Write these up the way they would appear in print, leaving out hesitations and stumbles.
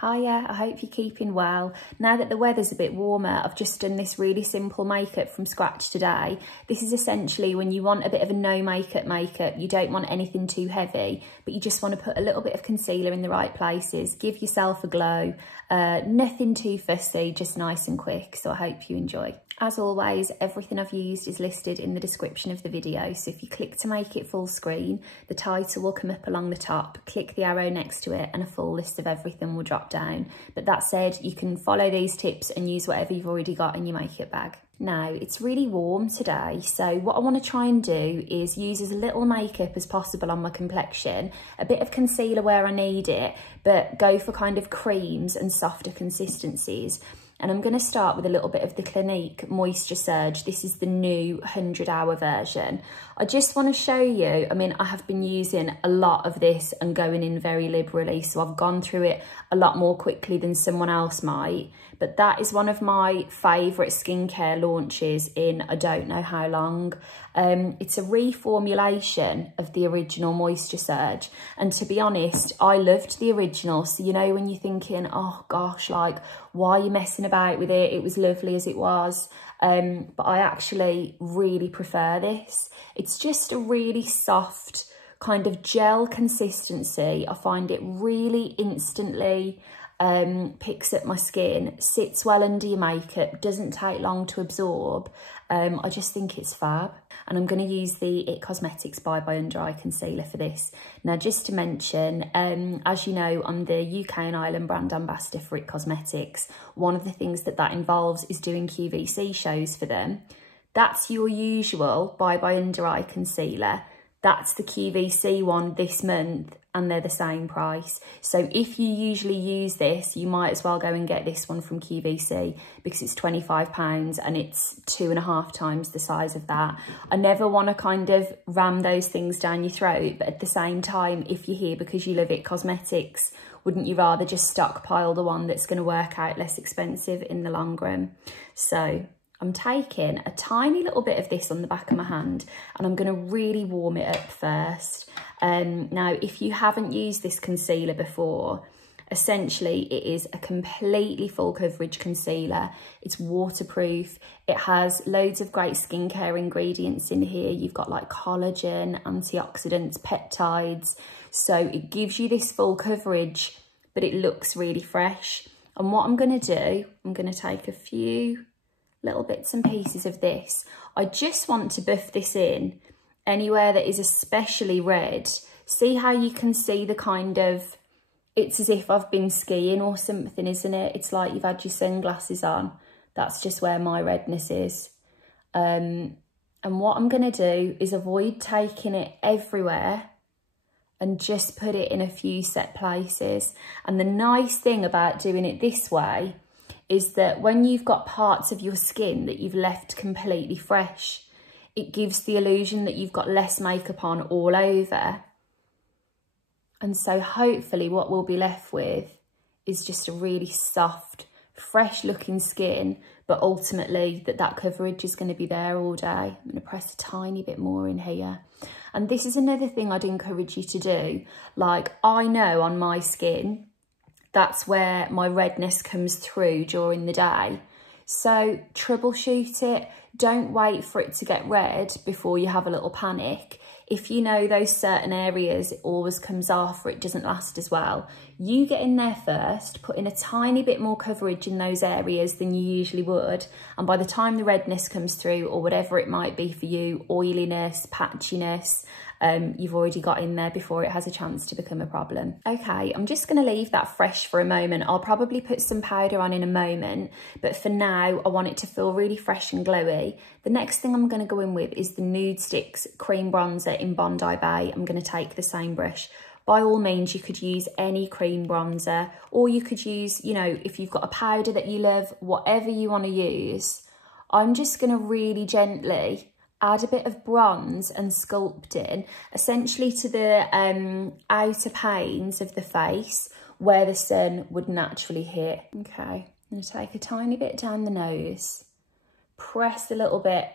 Hiya, I hope you're keeping well. Now that the weather's a bit warmer, I've just done this really simple makeup from scratch today. This is essentially when you want a bit of a no makeup, you don't want anything too heavy, but you just want to put a little bit of concealer in the right places, give yourself a glow, nothing too fussy, just nice and quick, so I hope you enjoy. As always, everything I've used is listed in the description of the video, so if you click to make it full screen, the title will come up along the top, click the arrow next to it and a full list of everything will drop down. But that said, you can follow these tips and use whatever you've already got in your makeup bag. Now, it's really warm today, so what I want to try and do is use as little makeup as possible on my complexion, a bit of concealer where I need it, but go for kind of creams and softer consistencies. And I'm going to start with a little bit of the Clinique Moisture Surge. This is the new 100-hour version. I just want to show you, I mean, I have been using a lot of this and going in very liberally, so I've gone through it a lot more quickly than someone else might. But that is one of my favourite skincare launches in I don't know how long. It's a reformulation of the original Moisture Surge. And to be honest, I loved the original. So, you know, when you're thinking, oh gosh, like, why are you messing about with it? It was lovely as it was. But I actually really prefer this. It's just a really soft kind of gel consistency. I find it really instantly picks up my skin, sits well under your makeup, doesn't take long to absorb. I just think it's fab. And I'm going to use the It Cosmetics Bye Bye Under Eye Concealer for this. Now, just to mention, as you know, I'm the UK and Ireland brand ambassador for It Cosmetics. One of the things that involves is doing QVC shows for them. That's your usual Bye Bye Under Eye Concealer. That's the QVC one this month, and they're the same price. So if you usually use this, you might as well go and get this one from QVC because it's £25 and it's 2.5 times the size of that. I never want to kind of ram those things down your throat, but at the same time, if you're here because you love It Cosmetics, wouldn't you rather just stockpile the one that's going to work out less expensive in the long run? So I'm taking a tiny little bit of this on the back of my hand and I'm going to really warm it up first. Now, if you haven't used this concealer before, essentially it is a completely full coverage concealer. It's waterproof. It has loads of great skincare ingredients in here. You've got like collagen, antioxidants, peptides. So it gives you this full coverage, but it looks really fresh. And what I'm going to do, I'm going to take a few little bits and pieces of this. I just want to buff this in anywhere that is especially red. See how you can see the kind of, it's as if I've been skiing or something, isn't it? It's like you've had your sunglasses on. That's just where my redness is. And what I'm going to do is avoid taking it everywhere and just put it in a few set places. And the nice thing about doing it this way is that when you've got parts of your skin that you've left completely fresh, it gives the illusion that you've got less makeup on all over. And so hopefully what we'll be left with is just a really soft, fresh looking skin, but ultimately that coverage is going to be there all day. I'm going to press a tiny bit more in here. And this is another thing I'd encourage you to do. Like, I know on my skin, that's where my redness comes through during the day. So troubleshoot it. Don't wait for it to get red before you have a little panic. If you know those certain areas, it always comes off or it doesn't last as well. You get in there first, put in a tiny bit more coverage in those areas than you usually would. And by the time the redness comes through, or whatever it might be for you, oiliness, patchiness, you've already got in there before it has a chance to become a problem. Okay, I'm just going to leave that fresh for a moment. I'll probably put some powder on in a moment, but for now, I want it to feel really fresh and glowy. The next thing I'm going to go in with is the Nude Sticks Cream Bronzer in Bondi Bay. I'm going to take the same brush. By all means, you could use any cream bronzer, or you could use, you know, if you've got a powder that you love, whatever you want to use. I'm just going to really gently add a bit of bronze and sculpt in, essentially to the outer panes of the face where the sun would naturally hit. Okay, I'm going to take a tiny bit down the nose, press a little bit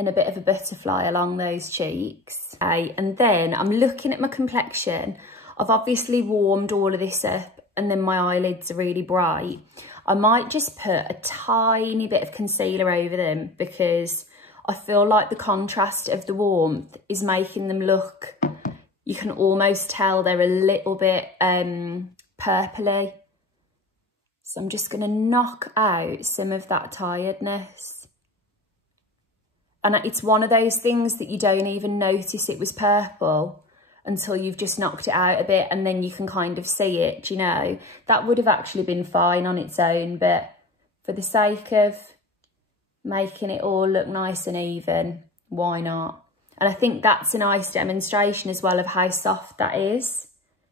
and a bit of a butterfly along those cheeks. Okay, and then I'm looking at my complexion. I've obviously warmed all of this up and then my eyelids are really bright, I might just put a tiny bit of concealer over them, because I feel like the contrast of the warmth is making them look, you can almost tell they're a little bit purpley. So I'm just going to knock out some of that tiredness. And it's one of those things that you don't even notice it was purple until you've just knocked it out a bit, and then you can kind of see it, do you know? That would have actually been fine on its own, but for the sake of making it all look nice and even, why not? And I think that's a nice demonstration as well of how soft that is.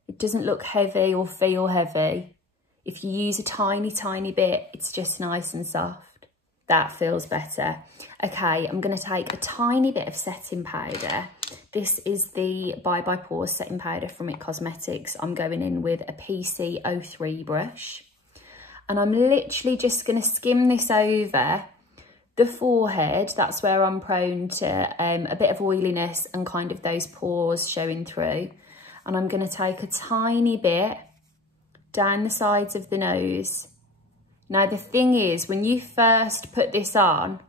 It doesn't look heavy or feel heavy. If you use a tiny, tiny bit, it's just nice and soft. That feels better. Okay, I'm going to take a tiny bit of setting powder. This is the Bye Bye Pores setting powder from IT Cosmetics. I'm going in with a PC03 brush. And I'm literally just going to skim this over the forehead. That's where I'm prone to a bit of oiliness and kind of those pores showing through. And I'm going to take a tiny bit down the sides of the nose. Now, the thing is, when you first put this on,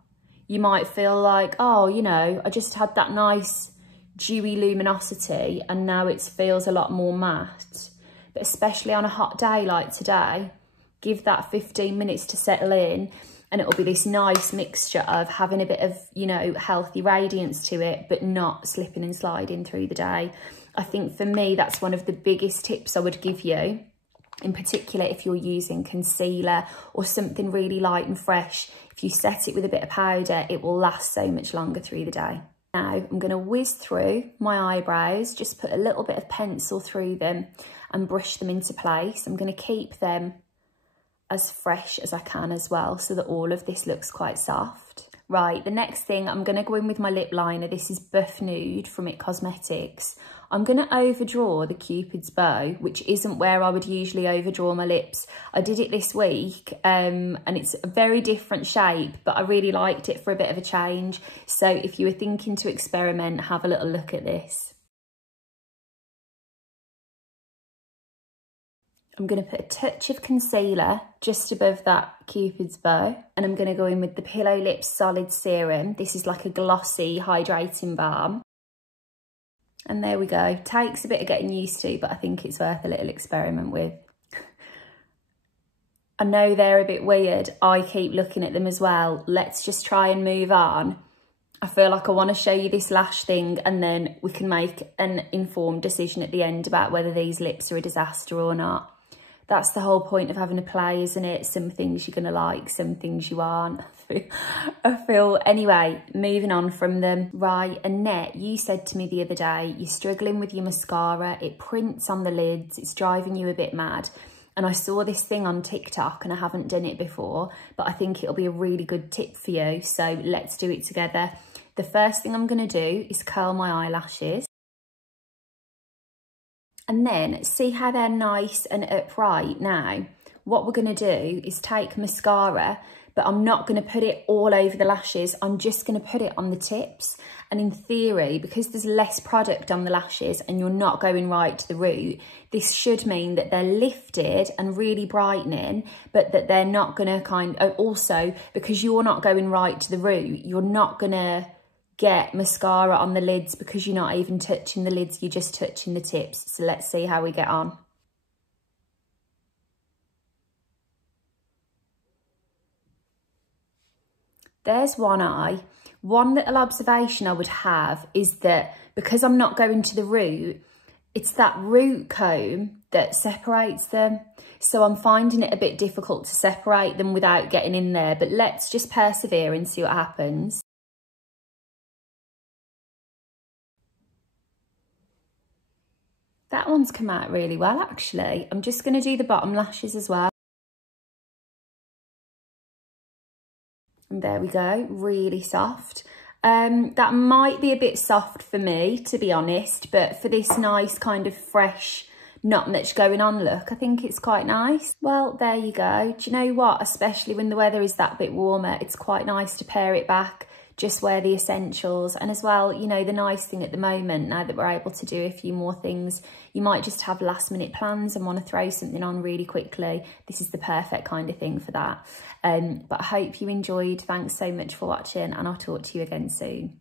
you might feel like, oh, you know, I just had that nice dewy luminosity and now it feels a lot more matte. But especially on a hot day like today, give that 15 minutes to settle in, and it'll be this nice mixture of having a bit of, you know, healthy radiance to it, but not slipping and sliding through the day. I think for me, that's one of the biggest tips I would give you. In particular, if you're using concealer or something really light and fresh, if you set it with a bit of powder, it will last so much longer through the day. Now, I'm going to whiz through my eyebrows, just put a little bit of pencil through them and brush them into place. I'm going to keep them as fresh as I can as well, so that all of this looks quite soft. Right, the next thing, I'm going to go in with my lip liner. This is Buff Nude from IT Cosmetics. I'm going to overdraw the Cupid's bow, which isn't where I would usually overdraw my lips. I did it this week, and it's a very different shape, but I really liked it for a bit of a change. So if you were thinking to experiment, have a little look at this. I'm going to put a touch of concealer just above that Cupid's bow, and I'm going to go in with the Pillow Lips Solid Serum. This is like a glossy hydrating balm. And there we go. Takes a bit of getting used to, but I think it's worth a little experiment with. I know they're a bit weird. I keep looking at them as well. Let's just try and move on. I feel like I want to show you this lash thing, and then we can make an informed decision at the end about whether these lips are a disaster or not. That's the whole point of having a play, isn't it? Some things you're going to like, some things you aren't. I feel, anyway, moving on from them. Right, Annette, you said to me the other day, you're struggling with your mascara. It prints on the lids. It's driving you a bit mad. And I saw this thing on TikTok and I haven't done it before, but I think it'll be a really good tip for you. So let's do it together. The first thing I'm going to do is curl my eyelashes. And then see how they're nice and upright now. What we're going to do is take mascara, but I'm not going to put it all over the lashes. I'm just going to put it on the tips. And in theory, because there's less product on the lashes and you're not going right to the root, this should mean that they're lifted and really brightening, but that they're not going to also, because you're not going right to the root, you're not going to get mascara on the lids because you're not even touching the lids, you're just touching the tips. So let's see how we get on. There's one eye. One little observation I would have is that because I'm not going to the root, it's that root comb that separates them. So I'm finding it a bit difficult to separate them without getting in there, but let's just persevere and see what happens. That one's come out really well, actually. I'm just going to do the bottom lashes as well. And there we go, really soft. That might be a bit soft for me, to be honest, but for this nice kind of fresh, not much going on look, I think it's quite nice. Well, there you go. Do you know what? Especially when the weather is that bit warmer, it's quite nice to pare it back just wear the essentials. And as well, you know, the nice thing at the moment, now that we're able to do a few more things, you might just have last minute plans and want to throw something on really quickly. This is the perfect kind of thing for that. But I hope you enjoyed. Thanks so much for watching, and I'll talk to you again soon.